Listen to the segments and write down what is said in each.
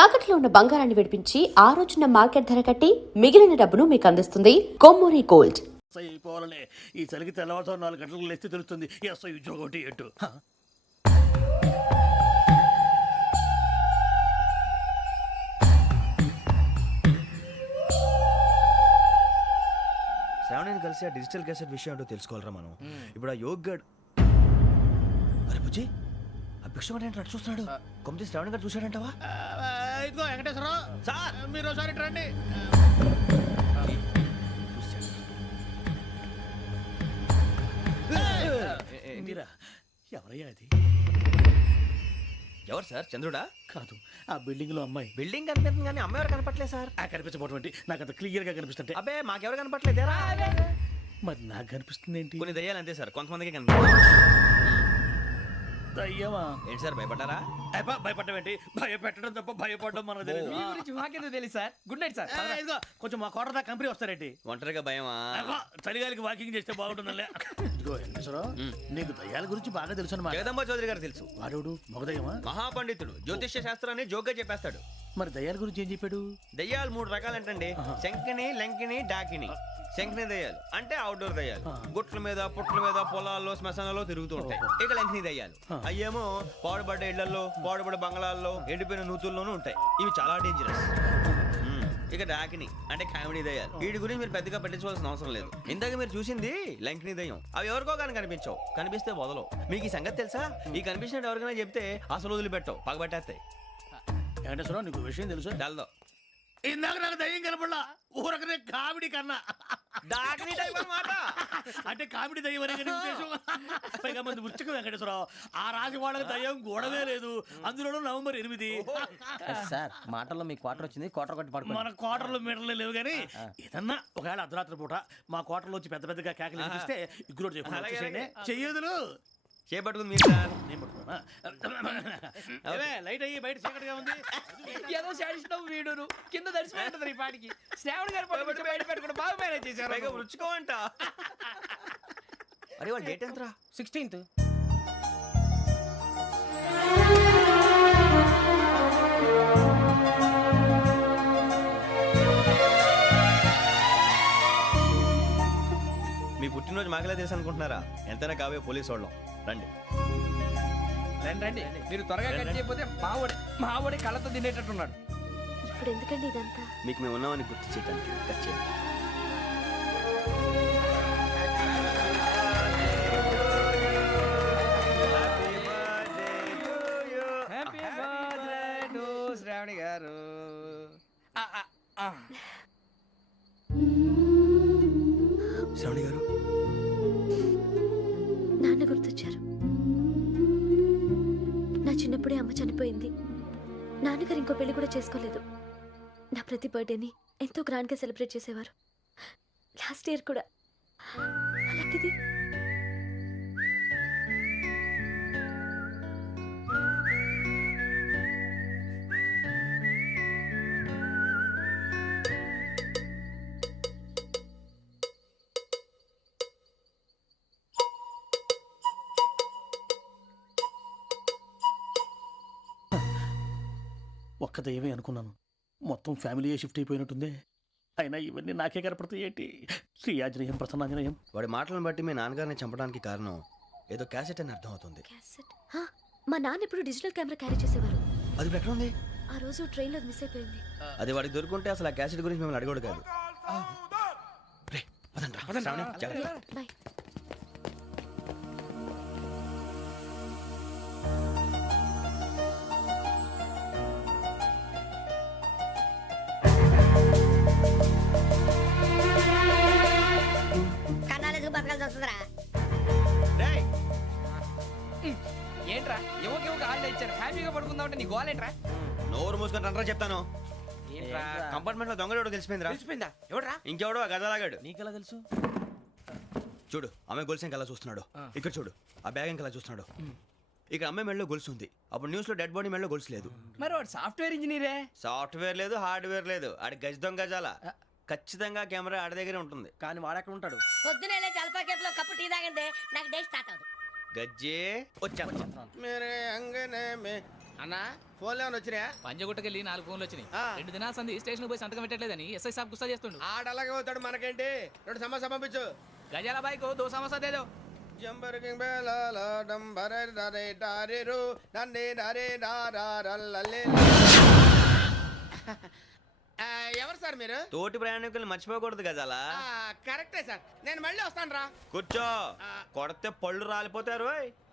తాకట్లో ఉన్న బంగారాన్ని విడిపించి ఆ రోజున మార్కెట్ ధర కట్టి మిగిలిన డబ్బును మీకు అందిస్తుంది కొమ్మూరి గోల్డ్. అయిపోవాలనే ఈ చలికి తెల్లవారుతో 4 గంటలకు లేస్తే తెలుస్తుంది ఎస్ఐ ఉద్యోగం ఒకటి ఎటు. శ్రావణిని కలిసి ఆ డిజిటల్ క్యాసెట్ విషయం ఏంటో తెలుసుకోవాలరా మనం. ఇప్పుడు ఆ యోగ్ గడ్ అరే బుజ్జి ఆ భిక్షం ఏంటి అటు చూస్తున్నాడు. కొమ్మతి శ్రావణి గారు చూశాడంటావా? ఇదిగో వెంకటేశ్వరరావు సార్, మీరు ఒకసారి రండి. మీరా ఎవరయ్యా అది? ఎవరు సార్? చంద్రుడా? కాదు, ఆ బిల్డింగ్ లో అమ్మాయి. బిల్డింగ్ కనిపిస్తుంది కానీ అమ్మ ఎవరు కనపట్లేదు సార్. ఆ కనిపించబోటువంటి నాకు అంత క్లియర్ గా కనిపిస్తుంటే. అబ్బే మాకెవరు కనపట్లేదేరా? మరి నాకు కనిపిస్తుంది ఏంటి? కొన్ని దయ్యాలు అంతే సార్, కొంతమందికి కనిపిస్తుంది. దయ్యమా? ఏంటి సార్ భయపడ్డారా? భయపడడం ఏంటి? భయపెట్టడం తప్ప భయపడడం మనకు తెలియదు. మీ గురించి మాకెందుకు తెలుసు సార్. Good night sir. ఇదిగో కొంచెం మా కోట దాకా కంపెనీ వస్తారేంటి? ఒంటరిగా భయమా? చలిగాలికి వాకింగ్ చేస్తే బాగుంటుందిలే. ఇదిగో వెంకటేశ్వరరావు, నీకు దయ్యాల గురించి బాగా తెలుసు అన్నమాట. జగదంబ చౌదరి గారు తెలుసు. వాడు మగదయ్యమా? మహాపండితుడు, జ్యోతిష్య శాస్త్రాన్ని జోగ్గా చెప్పేస్తాడు. మరి దయ్యాల గురించి ఏం చెప్పాడు? దయ్యాలు 3 రకాలంటండి. శంకిని, లంకిని, డాకిని. శంకిని దయ్యాలు అంటే అవుట్డోర్ దయ్యాలు, గుట్ల మీద పుట్ల మీద పొలాల్లో శ్మశానాల్లో తిరుగుతూ ఉంటాయి. ఇక లంకిని దయ్యాలు అయ్యేమో పాడుబడ్డ ఇళ్లలో, పాడుబడ్డ బంగ్లాల్లో, ఎండిపోయిన నూతుల్లోనూ ఉంటాయి. ఇవి చాలా డేంజరస్. ఇక డాకిని అంటే కామెడీ దయ్యాలు. వీటి గురించి మీరు పెద్దగా పట్టించుకోవాల్సిన అవసరం లేదు. ఇందాక మీరు చూసింది లంకిని దయ్యం. అవి ఎవరికో కానీ కనిపించవు, కనిపిస్తే వదలవు. మీకు ఈ సంగతి తెలుసా? ఈ కనిపించినట్టు ఎవరికైనా చెప్తే అసలు వదిలిపెట్టవు, పగబట్టేస్తాయి. వెంకటేశ్వరరావు, నీకు విషయం తెలుసు? డల్దో ఇందాక నాకు దయ్యం కనపడలా, ఊరకనే కామెడీ కన్నా. డాకిని టైప్ అన్నమాట. అంటే కామెడీ దయ్యం అనే కదా ఉద్దేశం. పైగా మంది ఉచ్చకం వెంకటేశ్వరరావు. ఆ రాజు వాళ్ళకి దయ్యం గొడవే లేదు. అందులోనూ నవంబర్ 8. సార్ మాటల్లో మీ క్వార్టర్ వచ్చింది, క్వార్టర్ కొట్టి పడుకో. మన క్వార్టర్లో మీటర్లు లేవు కానీ ఏదన్నా ఒకవేళ అర్ధరాత్రి పూట మా క్వార్టర్లో వచ్చి పెద్ద పెద్దగా కేకలు వినిపిస్తే ఇగ్గురు చెప్పండి చెయ్యదులు చేపట్టుకుంది మీరు సార్. నేను పట్టుకున్నా. లైట్ అయ్యి బయట చీకటిగా ఉంది. ఏదో శాడిస్తావు వీడును కింద దర్శనం ఈ పాటికి. శ్రావణ్ గారు పట్టుకొచ్చి బయట పెట్టుకుని బాగా మేనేజ్ చేశారు. పైగా రుచుకోవంట. అరే వాళ్ళ డేట్ ఎంతరా? 16th. మీ పుట్టినరోజు మాకలే తెలుసు అనుకుంటున్నారా? ఎంతైనా కావే పోలీసు వాళ్ళం. రండి రండి రండి, మీరు త్వరగా కట్ చేయకపోతే మావడి కళ్ళతో తినేటట్టున్నాడు. ఇప్పుడు ఎందుకండి ఇదంతా? మీకు మేము ఉన్నామని గుర్తు చేయడానికి కట్ చేయండి. హ్యాపీ బర్త్డే టు శ్రావణి గారు. శ్రావణి గారు నాన్న గుర్తొచ్చారు. నా చిన్నప్పుడే అమ్మ చనిపోయింది. నాన్నగారు ఇంకో పెళ్లి కూడా చేసుకోలేదు. నా ప్రతి బర్త్డేని ఎంతో గ్రాండ్గా సెలబ్రేట్ చేసేవారు. లాస్ట్ ఇయర్ కూడా. అలాంటిది ఒక్క దయ్యమే అనుకున్నాను, మొత్తం ఫ్యామిలీయే షిఫ్ట్ అయిపోయినట్టుంది. అయినా ఇవన్నీ నాకే కనపడతాయి ఏంటి? శ్రీయాజనయం ప్రసన్నాంజనేయం. వాడి మాటలను బట్టి మీ నాన్నగారిని చంపడానికి కారణం ఏదో క్యాసెట్ అని అర్థం అవుతుంది. క్యాసెట్. మా నాన్న ఎప్పుడు డిజిటల్ కెమెరా క్యారీ చేసేవారు. అది ఇప్పుడు ఎక్కడ ఉంది? ఆ రోజు ట్రైన్లో మిస్ అయిపోయింది. అది వాడికి దొరుకుంటే అసలు ఆ క్యాసెట్ గురించి మిమ్మల్ని అడగడు కాదు. రే, పదండ్రా. శ్రావణి, జాగ్రత్త. బాయ్. రేయ్, ఏంట్రా ఎవరికి ఆళ్ళు ఇచ్చారు, హ్యాపీగా పడుకుందాం అంటే నీ గోలేంట్రా? నోరు మూసుకొని రండ్రా చెప్తాను. ఏంట్రా కంపార్ట్మెంట్ లో దొంగడు తెలిసిపోయిందిరా. తెలిసిపోయిందా? ఎవడ్రా? ఇంకెవడో ఆ గదలాగాడు. నీకెలా తెలుసు? చూడు, ఆమె గొలుసు ఇంకలా చూస్తున్నాడు. ఇక్కడ చూడు, ఆ బ్యాగ్ ఇంకలా చూస్తున్నాడు. ఇక్కడ అమ్మాయి మెడలో గొలుసు ఉంది. అప్పుడు న్యూస్ లో డెడ్ బాడీ మెడలో గొలుసు లేదు. మరి వాడు సాఫ్ట్వేర్ ఇంజనీరే. సాఫ్ట్వేర్ లేదు, హార్డ్వేర్ లేదు. ఆడి గజ దొంగ గజాల. ఖచ్చితంగా కెమెరా ఆడి దగ్గరే ఉంటుంది. కానీ వాడెక్కడ ఉంటాడు? పొద్దునే జలపా కేఫ్లో కప్పు టీ తాగండి, నాకు డే స్టార్ట్ అవుతుంది. గజ్జే వచ్చా. मेरे अंगने में అన్నా ఫోన్లో ఏమైనా వచ్చినా పంజగుట్టకెళ్ళి 4 ఫోన్లు వచ్చినాయి. ఆ. 2 దినాల సంది స్టేషన్ పోయి సంతకం పెట్టలేదని ఎస్ఐ సాబ్ గుస్తా చేస్తుండు. ఆడలాగే పోతాడు మనకేంటి 2 సమస్య పంపించు గజాల బైక్ 2 సమస్య దేదో. జంబరకింగ్ బేలాల డంబరే డరే డారెరు నన్నే డరే డారల్లలే. ఎవరు సార్ మీరు? తోటి ప్రయాణికుల్ని మర్చిపోకూడదు గజాల. కరెక్టే సార్, నేను మళ్ళీ వస్తాను రా. కూర్చో, కొడితే పళ్ళు రాలిపోతారు.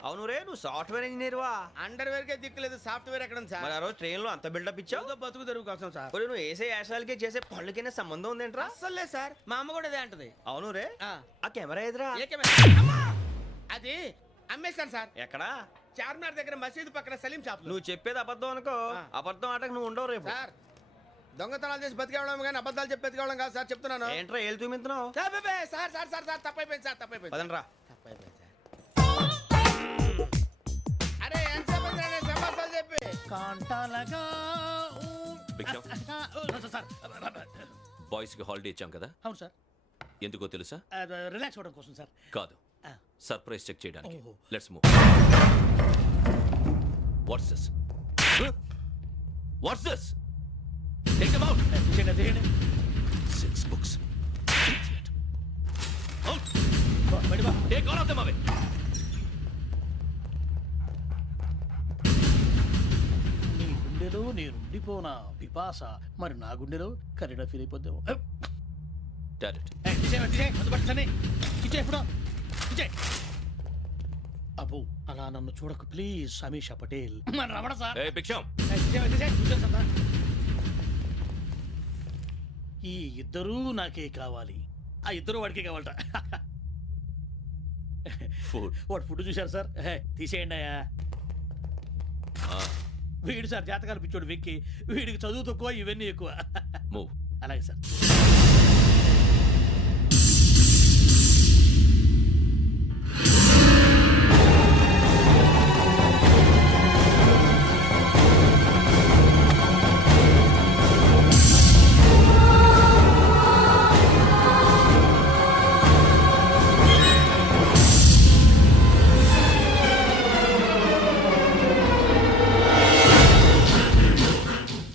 అవును రే, నువ్వు సాఫ్ట్వేర్ ఇంజనీర్ వా? అండర్వేర్ కే దిక్కులేదు, సాఫ్ట్వేర్ ఎక్కడ ఉంది సార్? మరి ఆ రోజు ట్రైన్ లో అంత బిల్డప్ ఇచ్చావు. ఏదో బతుకు తెరువు కోసం సార్. మరి నువ్వు వేసే యాశాలకి చేసే పళ్ళకైనా సంబంధం ఉందేంట్రా? అస్సలు లేదు సార్, మా అమ్మ కూడా అదే అంటది. అవును రే, ఆ. ఆ కెమెరా ఎదురా ఏ కెమెరా? అమ్మా! అది అమ్మేశాను సార్. ఎక్కడా? చార్మినార్ దగ్గర మసీదు పక్కన సలీం షాప్ లో. నువ్వు చెప్పేది అబద్ధం అనుకో, ఆ. అబద్ధం ఆటకు నువ్వు ఉండవు రేపు. సార్ దొంగతనాలు చేసి బతికేవడం కానీ అబద్ధాలు చెప్పి బతికేవడం కాదు సార్, చెప్తున్నాను. ఏంట్రా ఏళ్ళు చూపించినావు? Sir sir sir sir sir తప్పైపోయింది సార్, తప్పైపోయింది. పదండ్రా. తప్పైపోయింది సార్. అరే ఎంత సమాసాలు చెప్పి కాంటాలగా భిక్షం, సార్ బాయ్స్ కి హాలిడే ఇచ్చాం కదా, అవును సార్, ఎందుకో తెలుసా? రిలాక్స్ అవ్వడం కోసం సార్. కాదు, సర్ప్రైజ్ చెక్ చేయడానికి. ఓహో. Let's move. What's this? What's this? Take them out. తీయండి. 6 books. Idiot. Out. బయట Take all of them away. నీ గుండెలో నేనుండిపోనా పిపాస, మరి నా గుండెలో కరీడా ఫీల్ అయిపోద్దాము. Direct. అబ్బో అలా నన్ను చూడకు ప్లీజ్, సమీషా పటేల్. మన రమణ సార్. Hey, భిక్షం. ఈ ఇద్దరూ నాకే కావాలి, ఆ ఇద్దరు వాడికే కావాలట. Food. వాడు ఫుడ్ చూశారు సార్, తీసేయండి అయ్యా. వీడు సార్ జాతకాలు పిచ్చోడు వెక్కి, వీడికి చదువు తక్కువ ఇవన్నీ ఎక్కువ. Move. అలాగే సార్.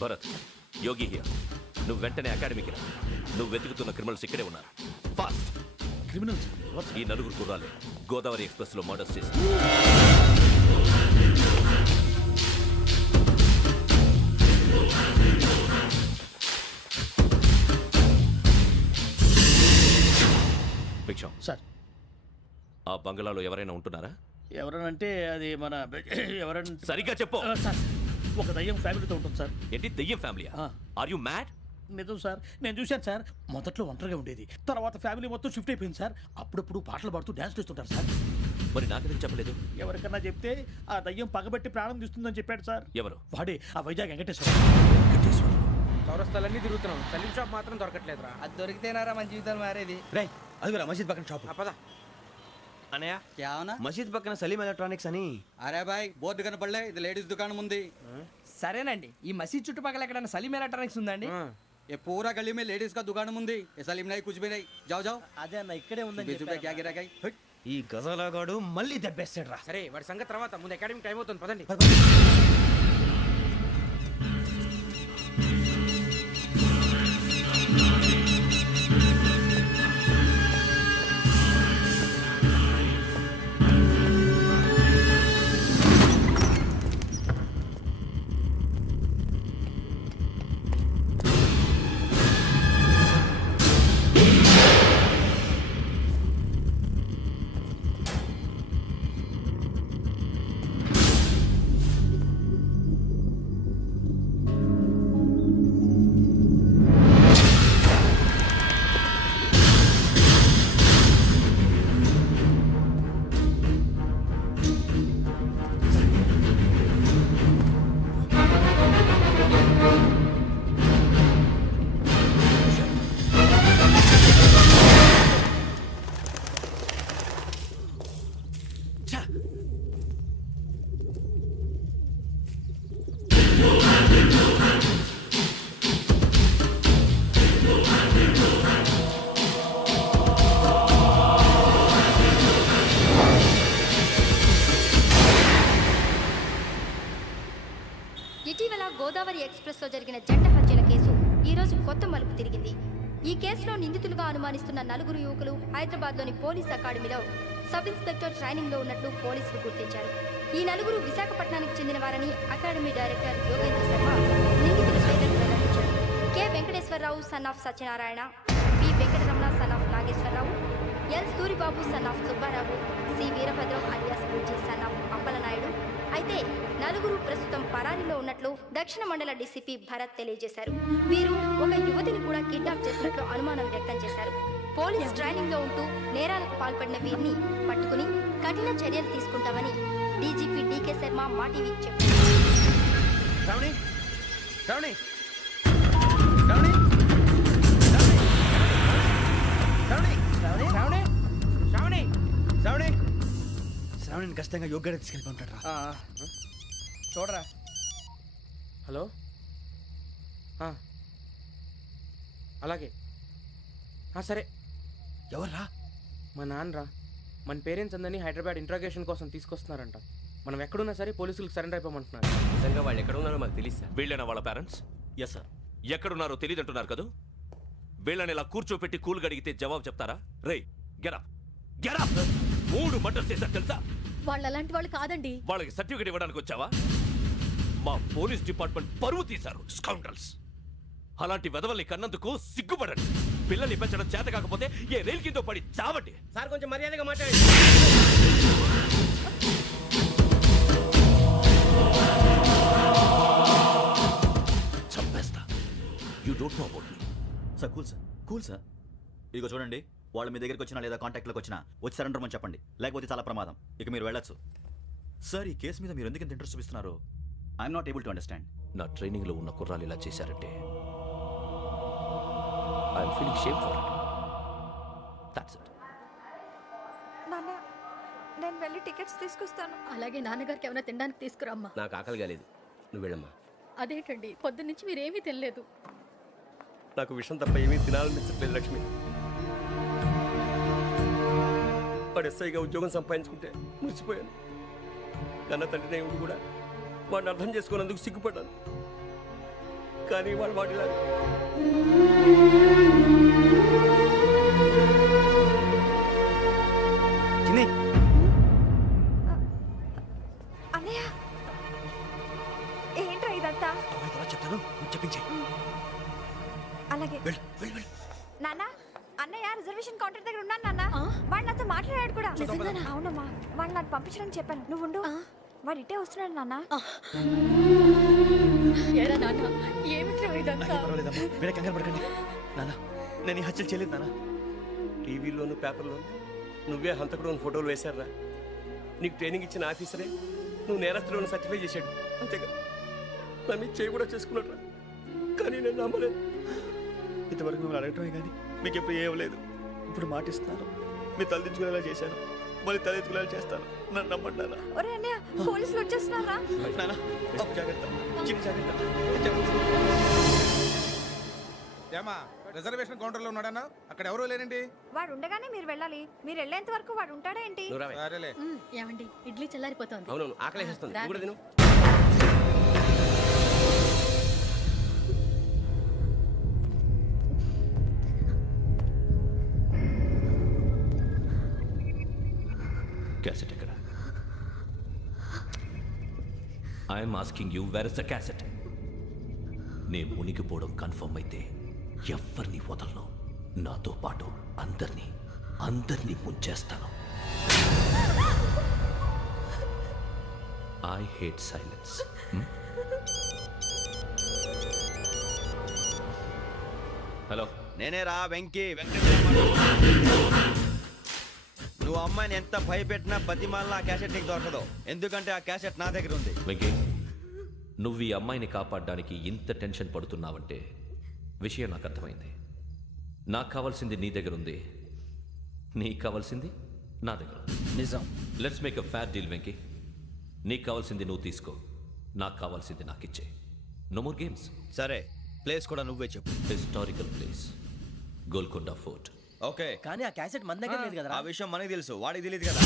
Bharat, Yogi here. నువ్వు వెంటనే అకాడమీకి రా. నువ్వు వెతుకుతున్న క్రిమినల్స్ ఇక్కడే ఉన్నారు. ఫాస్ట్. క్రిమినల్స్ ఈ నలుగురు కుర్రాలు గోదావరి ఎక్స్ప్రెస్ లో మర్డర్స్ చేసి భిక్షం, సార్. ఆ బంగ్లాలో ఎవరైనా ఉంటున్నారా? ఎవరనంటే అది మన ఎవరంటే సరిగ్గా చెప్పు. సార్, ఒక దయ్యం ఫ్యామిలీతో ఉంటుంది సార్. ఏంటి దెయ్యం ఫ్యామిలీ? ఆ. Are you mad? నిజం సార్, నేను చూశాను సార్. మొదట్లో ఒంటరిగా ఉండేది, తర్వాత ఫ్యామిలీ మొత్తం షిఫ్ట్ అయిపోయింది సార్. అప్పుడప్పుడు పాటలు పాడుతూ డ్యాన్స్ చేస్తుంటారు సార్. మరి నాకెందుకు చెప్పలేదు? ఎవరికన్నా చెప్తే ఆ దయ్యం పగబెట్టి ప్రాణం తీస్తుందని చెప్పాడు సార్. ఎవరు? వాడే ఆ వైజాగ్ వెంకటేశ్వర. చౌరస్తాలన్నీ తిరుగుతున్నాం, సలీం షాప్ మాత్రం దొరకట్లేదురా. అది దొరికితేనారా మన జీవితాలు మారేది. రే, అదిగురా మసీద్ పక్కన షాప్. పద. అనయ్య, क्या होना? మసీద్ పక్కన సలీం ఎలక్ట్రానిక్స్ అని. अरे भाई बोर्ड కనపడలే, ఇది లేడీస్ దుకాణం ఉంది. సరేనండి, ఈ మసీద్ చుట్టుపక్కల ఎక్కడైనా సలీం ఎలక్ట్రానిక్స్ ఉందండి? ये पूरा गली में लेडीज का दुकान मुंदी, ये सलीम नहीं कुछ भी नहीं. जाओ जाओ. అదే అన్న ఇక్కడే ఉందని 20 रुपए क्या गिरा गई? ఈ గజాలగాడు మళ్ళీ దెబ్బేస్తాడు రా. సరే వాడి సంగతి తర్వాత, ముందు అకాడమిక్ టైం అవుతుంది, పదండి. ఆడబిడ్డ హత్యల కేసు ఈరోజు కొత్త మలుపు తిరిగింది. ఈ కేసులో నిందితులుగా అనుమానిస్తున్న 4 యువకులు హైదరాబాద్లోని పోలీస్ అకాడమీలో సబ్ ఇన్స్పెక్టర్ ట్రైనింగ్లో ఉన్నట్లు పోలీసులు గుర్తించారు. ఈ 4 విశాఖపట్నానికి చెందిన వారని అకాడమీ డైరెక్టర్ యోగేంద్ర శర్మ నిందితుల పేర్లను వెల్లడించారు. K Venkateswara Rao son of Satyanarayana, P Venkataramana son of Nageswara Rao, L Suribabu son of Subba Rao, C Veerabhadram alias Bujji son of Appala Naidu. అయితే 4 ప్రస్తుతం పరారీలో ఉన్నట్లు దక్షిణ మండల డీసీపీ భరత్ తెలియజేశారు. వీరు ఒక యువతిని కూడా కిడ్నాప్ చేసినట్లు అనుమానం వ్యక్తం చేశారు. పోలీస్ ట్రైనింగ్ లో ఉంటూ నేరాలకు పాల్పడిన వీరిని పట్టుకుని కఠిన చర్యలు తీసుకుంటామని డీజీపీ డీకే శర్మ మా టీవీకి చెప్పారు. శ్రావణి శ్రావణి శ్రావణి శ్రావణి శ్రావణి శ్రావణి శ్రావణి శ్రావణిని ఖచ్చితంగా యోగ్యంగా తీసుకెళ్ళి ఉంటాడు రా. చూడరా. హలో అలాగే సరే. ఎవర్రా? మా నాన్నరా. మన పేరెంట్స్ అందరినీ హైదరాబాద్ ఇంట్రాగేషన్ కోసం తీసుకొస్తున్నారంట. మనం ఎక్కడున్నా సరే పోలీసులకు సరెండర్ అయిపోమంటున్నారు. నిజంగా వాళ్ళు ఎక్కడ ఉన్నారో మాకు తెలియదు సార్. వీళ్ళైనా వాళ్ళ పేరెంట్స్? Yes sir. ఎక్కడున్నారో తెలియదంటున్నారు కదా. వీళ్ళని ఇలా కూర్చోపెట్టి కూల్ గడిగితే జవాబు చెప్తారా? రేయ్ గెటప్ గెటప్. 3 మర్డర్స్ చేశారు తెలుసా? వాళ్ళు అలాంటి వాళ్ళు కాదండి. వాళ్ళకి సర్టిఫికేట్ ఇవ్వడానికి వచ్చావా? మా పోలీస్ డిపార్ట్మెంట్ పరువు తీశారు స్కౌండ్రల్స్. అలాంటి వెధవల్ని కన్నందుకు సిగ్గుపడండి. పిల్లల్ని పెంచడం చేత కాకపోతే ఏ రైలు కింద పడి చావండి. సార్ కొంచెం మర్యాదగా మాట్లాడండి. చంపేస్తా. You don't know about me. Sir cool sir. ఇదిగో చూడండి, వాళ్ళు మీ దగ్గరికి వచ్చినా లేదా కాంటాక్ట్లోకి వచ్చినా వచ్చి సరెండర్ అని చెప్పండి, లేకపోతే చాలా ప్రమాదం. ఇక మీరు వెళ్ళొచ్చు. సార్, ఈ కేసు మీద మీరు ఎందుకు ఇంత ఇంట్రెస్ట్ చూపిస్తున్నారు? I'm not able to understand. నా ట్రైనింగ్ లో ఉన్న కుర్రాలు ఇలా చేశారంటే I'm feeling shame for it. That's it. నాన్న, నేను వెళ్ళి టికెట్స్ తీసుకొస్తాను. అలాగే నాన్నగారికి ఏమైనా తినడానికి తీసుకురమ్మా. నాకు ఆకలి కాలేదు, నువ్వు వెళ్ళమ్మా. అదేంటండి, పొద్దున్నుంచి మీరేమీ తినలేదు. నాకు విషయం తప్ప ఏమీ తినాలనిపించట్లేదు లక్ష్మి. వాడు ఎస్ఐగా ఉద్యోగం సంపాదించుకుంటే మురిసిపోయాను. కన్న తండ్రినే ఉండి కూడా వాడిని అర్థం చేసుకున్నందుకు సిగ్గుపడ్డాను. కానీ వాడిలా అన్నయ్య, ఏంట్రా ఇదంతా? చెప్తాను, చెప్పించే. అలాగే. నాన్న, అన్నయ్య రిజర్వేషన్ కౌంటర్ దగ్గర ఉన్నాను నాన్న. వాడు నాతో మాట్లాడాడు కూడా. అవునమ్మా, వాడు నాకు పంపించడానికి చెప్పాను. నువ్వు ఉండు, వాడు ఇట్టే వస్తున్నాడు నాన్న. మీరే కంగారు పడకండి నాన్న. నేను ఈ హత్యలు చేయలేదు నాన్న. టీవీలోను పేపర్లోను నువ్వే హంతకుడు ఫోటోలు వేశారా? నీకు ట్రైనింగ్ ఇచ్చిన ఆఫీసరే నువ్వు నేరస్తులను సర్టిఫై చేశాడు. అంతేగా నన్ను చేయి కూడా చేసుకున్నట్రా. కానీ నేను నమ్మలేదు. ఇంతవరకు మిమ్మల్ని అడగటమే కానీ మీకు ఎప్పుడు ఏమలేదు. ఇప్పుడు మాటిస్తున్నాను, మీరు తలదించుకునేలా చేశాను, మళ్ళీ తలెత్తుకునేలా చేస్తాను. నన్ను నమ్మండి నాన్న. పోలీసులు వచ్చేస్తున్నారా? నాన్న, జాగ్రత్త, చిన్న జాగ్రత్త. ఏమా రిజర్వేషన్ కౌంటర్ లో ఉన్నాడన్నా? అక్కడ ఎవరూ లేనండి. వాడు ఉండగానే మీరు వెళ్ళాలి. మీరు వెళ్ళేంత వరకు వాడు ఉంటాడా ఏంటి? సరేలే. ఏమండి, ఇడ్లీ చల్లారిపోతుంది. అవును, ఆకలి వేస్తుంది. నువ్వు కూడా తిను. క్యాసెట్ ఎక్కడ? I'm asking you, where is the cassette? నేను మునిగిపోవడం కన్ఫర్మ్ అయితే ఎవరిని వదలను. నాతో పాటు అందరినీ ముంచేస్తాను. I hate silence. హలో, నేనేరా వెంకీ. నువ్వు అమ్మాయిని ఎంత భయపెట్టినా బతిమాలినా ఆ క్యాసెట్ నీకు దొరకదు. ఎందుకంటే ఆ క్యాసెట్ నా దగ్గర ఉంది. వెంకీ, నువ్వు ఈ అమ్మాయిని కాపాడడానికి ఇంత టెన్షన్ పడుతున్నావంటే విషయం నాకు అర్థమైంది. నాకు కావాల్సింది నీ దగ్గర ఉంది, నీకు కావాల్సింది నా దగ్గర. నిజం. Let's make a fair deal Venky. నీకు కావాల్సింది నువ్వు తీసుకో, నాకు కావాల్సింది నాకు ఇచ్చే. No more games. సరే, ప్లేస్ కూడా నువ్వే చెప్పు. Historical place, Golconda fort. Okay, కానీ ఆ క్యాసెట్ మన దగ్గర లేదు కదా. ఆ విషయం మనకి తెలుసు, వాడికి తెలియదు కదా.